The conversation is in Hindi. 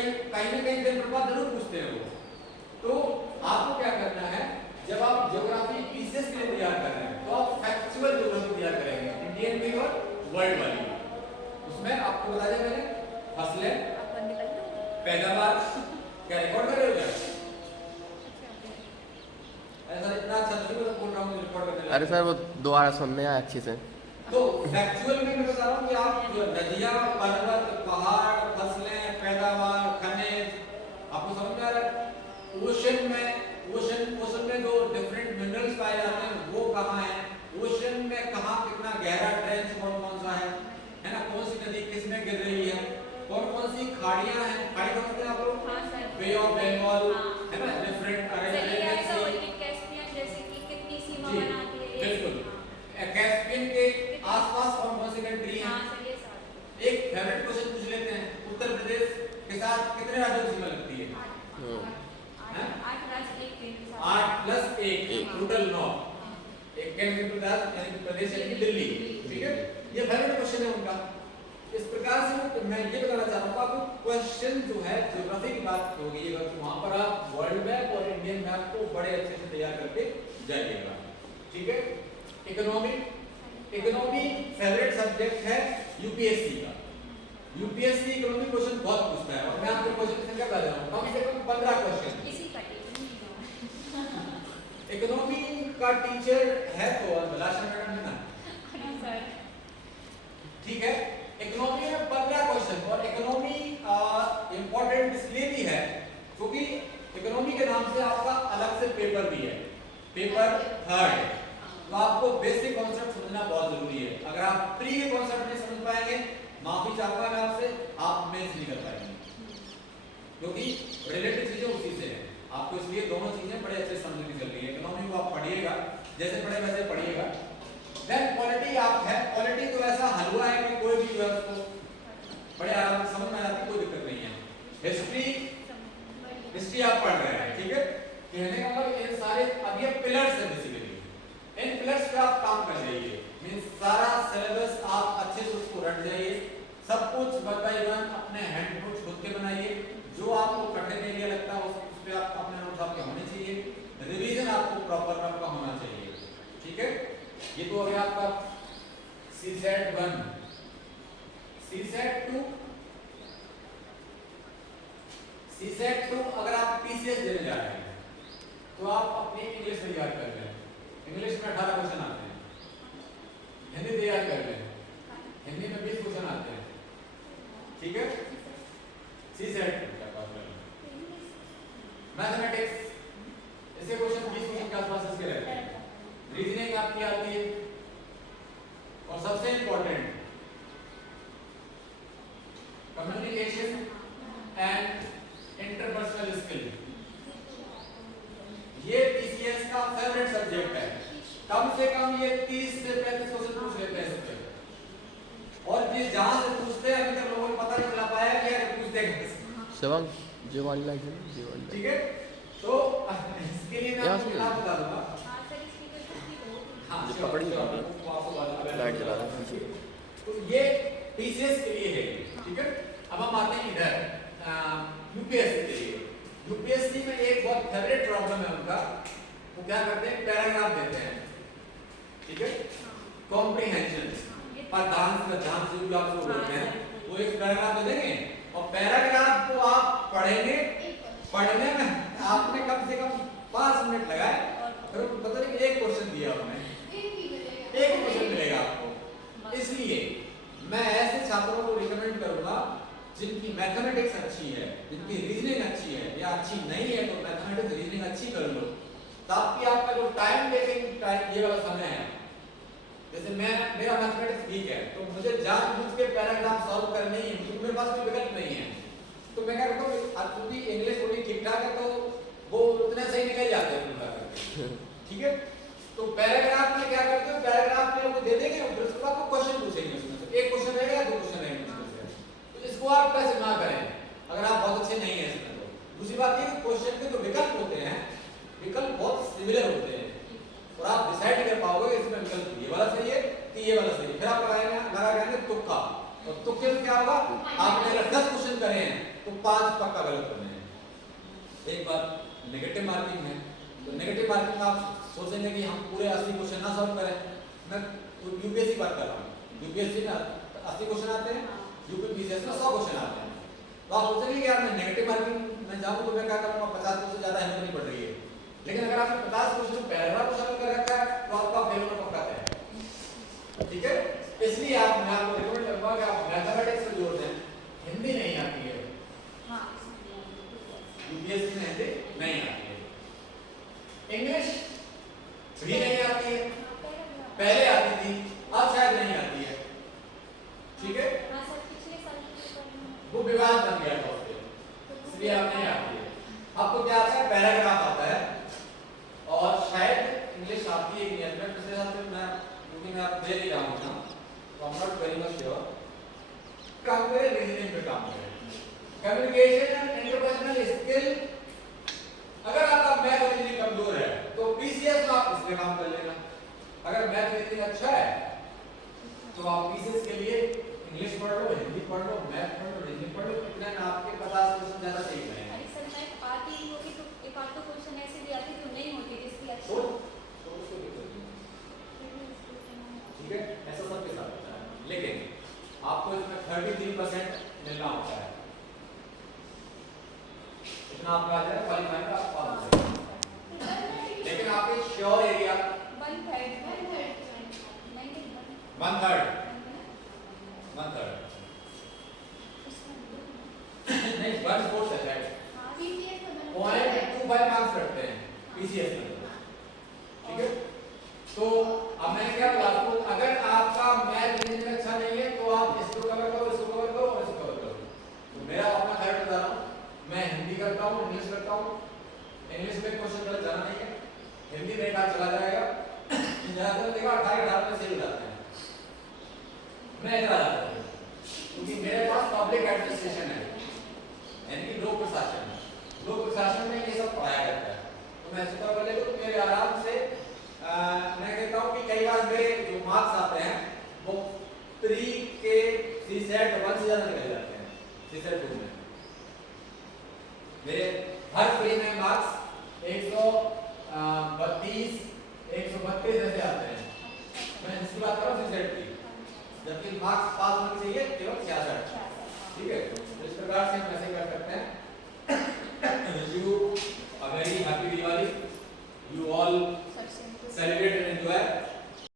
कहीं कहीं ना कहीं दिन प्रभाव जरूर पूछते हैं वो। तो आपको क्या करना है, जब आप ज्योग्राफी पीसीएस के लिए तैयार कर रहे हैं तो आप फैक्चुअल ज्योग्राफी तैयार करेंगे, इंडियन भी और वर्ल्ड वाली। उसमें आपको बता दिया मैंने, फसलें, पैदावार, क्या रिकॉर्ड कर रहे हो क्या? ऐसा इतना अच्छा नहीं बोल रहा हूँ रिकॉर्ड करने। अरे सर वो दोबारा सुनने आया अच्छे से। तो फैक्चुअल में मैं बता रहा हूँ कि आप जो नदियाँ, पर्वत, पहाड़, फसलें, पैदावार, खनिज, आपको समझ में आ रहा है? ओशन में जो डिफरेंट मिनरल्स पाए जाते हैं वो कहाँ है, ओशन में कहाँ कितना गहरा ट्रेंच कौन सा है ना, कौन सी नदी किस में गिर रही है, कौन सी खाड़ियाँ हैं, खाड़ी समझते हैं आप लोग? बे ऑफ बंगाल है ना, डिफरेंट अरेबियन सी, जैसे कि कितनी सीमा बनाती है। बिल्कुल, कैस्पियन के आसपास कौन सी कंट्री है। एक फेवरेट क्वेश्चन पूछ लेते हैं, उत्तर प्रदेश के साथ कितने राज्यों की सीमा लगती है? 8+1 टोटल 9। एक केंद्र प्रदेश यानी दिल्ली, ठीक है, ये फेवरेट क्वेश्चन है उनका। इस प्रकार से मैं ये बताना चाह रहा हूँ आपको, क्वेश्चन जो है ज्योग्राफी की बात होगी तो वहां पर आप वर्ल्ड मैप और इंडियन मैप को बड़े अच्छे से तैयार करके जाइएगा, ठीक है। इकोनॉमी फेवरेट सब्जेक्ट है यूपीएससी का। यूपीएससी इकोनॉमी क्वेश्चन बहुत पूछता है और मैं आपको क्वेश्चन संख्या बता रहा हूँ, कम से कम 15 क्वेश्चन। इकोनॉमी का टीचर है तो अभिलाषा मैडम है ना, ठीक है। इकोनॉमी में 15 क्वेश्चन, और इकोनॉमी इंपॉर्टेंट इसलिए भी है क्योंकि इकोनॉमी के नाम से आपका अलग से पेपर भी है, पेपर 3 तो आपको बेसिक कॉन्सेप्ट समझना बहुत जरूरी है। अगर आप प्री के कॉन्सेप्ट नहीं समझ पाएंगे, माफी चाहूंगा मैं आपसे, आप मेंस नहीं कर पाएंगे, क्योंकि रिलेटेड चीजें उसी से है। आपको इसलिए दोनों चीजें बड़े अच्छे समझने की चल रही है। इकोनॉमी को आप पढ़िएगा, जैसे पढ़े वैसे पढ़िएगा। देन पॉलिटी आप है, पॉलिटी तो ऐसा हलवा है कि कोई भी जो है उसको बड़े आराम से समझ में आती, कोई दिक्कत नहीं है। हिस्ट्री आप पढ़ रहे हैं, ठीक है, कहने का मतलब इन सारे अब ये पिलर्स है बेसिकली, इन पिलर्स पे आप काम कर जाइए, मींस सारा सिलेबस आप अच्छे से उसको रट जाइए, सब कुछ वन बाय वन अपने हैंड नोट्स खुद के बनाइए, जो आपको कठिन एरिया लगता है उस पे आप अपने नोट्स आपके होने चाहिए, रिवीजन आपको प्रॉपर आपका होना चाहिए, ठीक है। ये तो हो गया आपका सीसेट 1। सीसेट 2 अगर आप पीसीएस देने जा रहे हैं तो आप अपनी इंग्लिश तैयार कर लें। इंग्लिश में 18 क्वेश्चन आते हैं, हिंदी तैयार कर लें, हिंदी में 20 क्वेश्चन आते हैं, ठीक है। सीसेट मैथमेटिक्स, इसके क्वेश्चन 20 क्वेश्चन के आसपास इसके रहते हैं। रीजनिंग आपकी आती है, और सबसे important communication and interpersonal skill, ये पीसीएस का फेवरेट सब्जेक्ट है। कम से कम ये 30 से 35 क्वेश्चन पूछ लेते हैं इससे, और ये जहां से पूछते हैं अभी तक लोगों को पता नहीं चला पाया कि यार पूछते हैं शिवम जो वाली लाइट है, जो वाली, ठीक है। तो इसके लिए मैं आपको बता दूंगा, हाँ जो पकड़ ली लाइट जला रहा है, तो ये पीसीएस के लिए है, ठीक है। अब हम आते हैं इधर यूपीएससी के लिए। यूपीएससी में एक बहुत फेवरेट प्रॉब्लम है उनका, वो क्या करते हैं, पैराग्राफ देते हैं, ठीक है, कॉम्प्रिहेंशन, ध्यान से जो आप बोलते हैं वो एक पैराग्राफ दे देंगे, और पैराग्राफ को आप पढ़ेंगे, पढ़ने में आपने कम से कम 5 मिनट लगाए, फिर पता नहीं एक क्वेश्चन दिया उन्होंने, एक क्वेश्चन मिलेगा आपको। इसलिए मैं ऐसे छात्रों को रिकमेंड करूंगा जिनकी मैथमेटिक्स अच्छी है, जिनकी रीजनिंग अच्छी है, या अच्छी नहीं है तो मैथमेटिक्स रीजनिंग अच्छी कर लो, ताकि आपका जो टाइम टेकिंग ये वाला समय है, जैसे मेरा मैथमेटिक्स वीक है तो मुझे जानबूझ के पैराग्राफ सॉल्व करने ही, क्योंकि मेरे पास कोई विकल्प नहीं है, तो मैं क्या करता हूँ, अब क्योंकि इंग्लिश थोड़ी ठीक ठाक है तो वो उतने सही निकल जाते हैं, ठीक है। तो पैराग्राफ में क्या करते हो, पैराग्राफ में वो दे देंगे, फिर उसके बाद क्वेश्चन पूछेंगे, उसमें से एक क्वेश्चन रहेगा, 2 क्वेश्चन रहेंगे, तो इसको आप कैसे ना करें अगर आप बहुत अच्छे नहीं हैं इसमें। तो दूसरी बात ये क्वेश्चन के जो विकल्प होते हैं, विकल्प बहुत सिमिलर होते हैं, और आप डिसाइड नहीं कर पाओगे इसमें विकल्प ये वाला सही है कि ये वाला सही है, फिर आप लगा लगाएंगे तुक्का, और तुक्के में क्या होगा, आपने अगर 10 क्वेश्चन करे हैं तो तो 5 पक्का गलत करने हैं। एक बात नेगेटिव मार्किंग है, तो नेगेटिव मार्किंग आप सोचेंगे कि हम पूरे 80 क्वेश्चन ना सॉल्व करें। मैं यूपीएससी बात कर रहा हूँ, यूपीएससी में 80 क्वेश्चन आते हैं, यूपीपीसीएस में 100 क्वेश्चन आते हैं। तो आप सोचेंगे कि यार मैं नेगेटिव मार्किंग में जाऊँ तो मैं क्या करूँगा, 50 क्वेश्चन से ज़्यादा हिम्मत नहीं पड़ रही है। लेकिन अगर आपने 50 क्वेश्चन पैराग्राफ को सॉल्व कर रखा है तो आपका फेल होना पक्का है। ठीक है, इसलिए मैं आपको रिकमेंड करूंगा कि आप मैथमेटिक्स पे जोर दें। हिंदी नहीं आती है, यूपीएससी में हिंदी नहीं आती है, इंग्लिश भी नहीं आती है, पहले आती थी, अब शायद नहीं आती है। ठीक है, वो विवाद बन गया था उसके, इसलिए अब नहीं आती है। आपको क्या आता है, पैराग्राफ आता है, और शायद इंग्लिश आती है कि नहीं आती है। पिछले साल से मैं क्योंकि मैं आप दे नहीं रहा हूँ ना, तो I am not very much sure. काम करें, रीजनिंग पे काम करें, कम्युनिकेशन एंड इंटरपर्सनल स्किल। अगर आपका मैथ और रीजनिंग कमजोर है तो पीसीएस में आप इसमें काम कर लेना। अगर मैथ रीजनिंग अच्छा है तो आप पीसीएस के लिए इंग्लिश पढ़ लो, हिंदी पढ़ लो, मैथ पढ़ लो, रीजनिंग पढ़ लो, इतने में आपके 50% ज्यादा सही बनेंगे। ठीक है, ऐसा सबके साथ होता है, लेकिन आपको इसमें 33% मिलना होता है। इतना आपका आ जाए क्वालिफाई का आप पास हो जाएंगे। लेकिन आपके श्योर एरिया 1/3 नहीं 1/4 है शायद, 0.25 मार्क्स रखते हैं पीसीएस में। ठीक है, तो अब मैंने क्या बोला आपको, अगर आपका मैथ रीजनिंग अच्छा नहीं है तो आप इसको कवर करो, इसको कवर करो और इसको कवर करो। तो मेरा अपना खैर बता रहा हूँ, मैं हिंदी करता हूँ, इंग्लिश करता हूँ। इंग्लिश में क्वेश्चन गलत जाना नहीं है, हिंदी में एक आध चला जाएगा, ज्यादातर देखा 18 में सही हो जाते हैं। मैं इधर आ जाता हूँ क्योंकि मेरे पास पब्लिक एडमिनिस्ट्रेशन है, यानी कि लोक प्रशासन। लोक प्रशासन में ये सब पढ़ाया जाता है, तो मैं सुपर वाले को मेरे आराम से मैं कहता हूँ कि कई बार मेरे जो मार्क्स आते हैं वो प्री के सीसेट 1 से ज्यादा निकल जाते हैं। सीसेट 2 में मेरे हर प्री में मार्क्स 132 132 ऐसे आते हैं। मैं इसकी बात कर रहा हूँ सीसेट की, जबकि मार्क्स पास होने चाहिए केवल 66। ठीक है, तो इस प्रकार से हम ऐसे कर सकते हैं। You a very happy Diwali. You all celebrate and enjoy.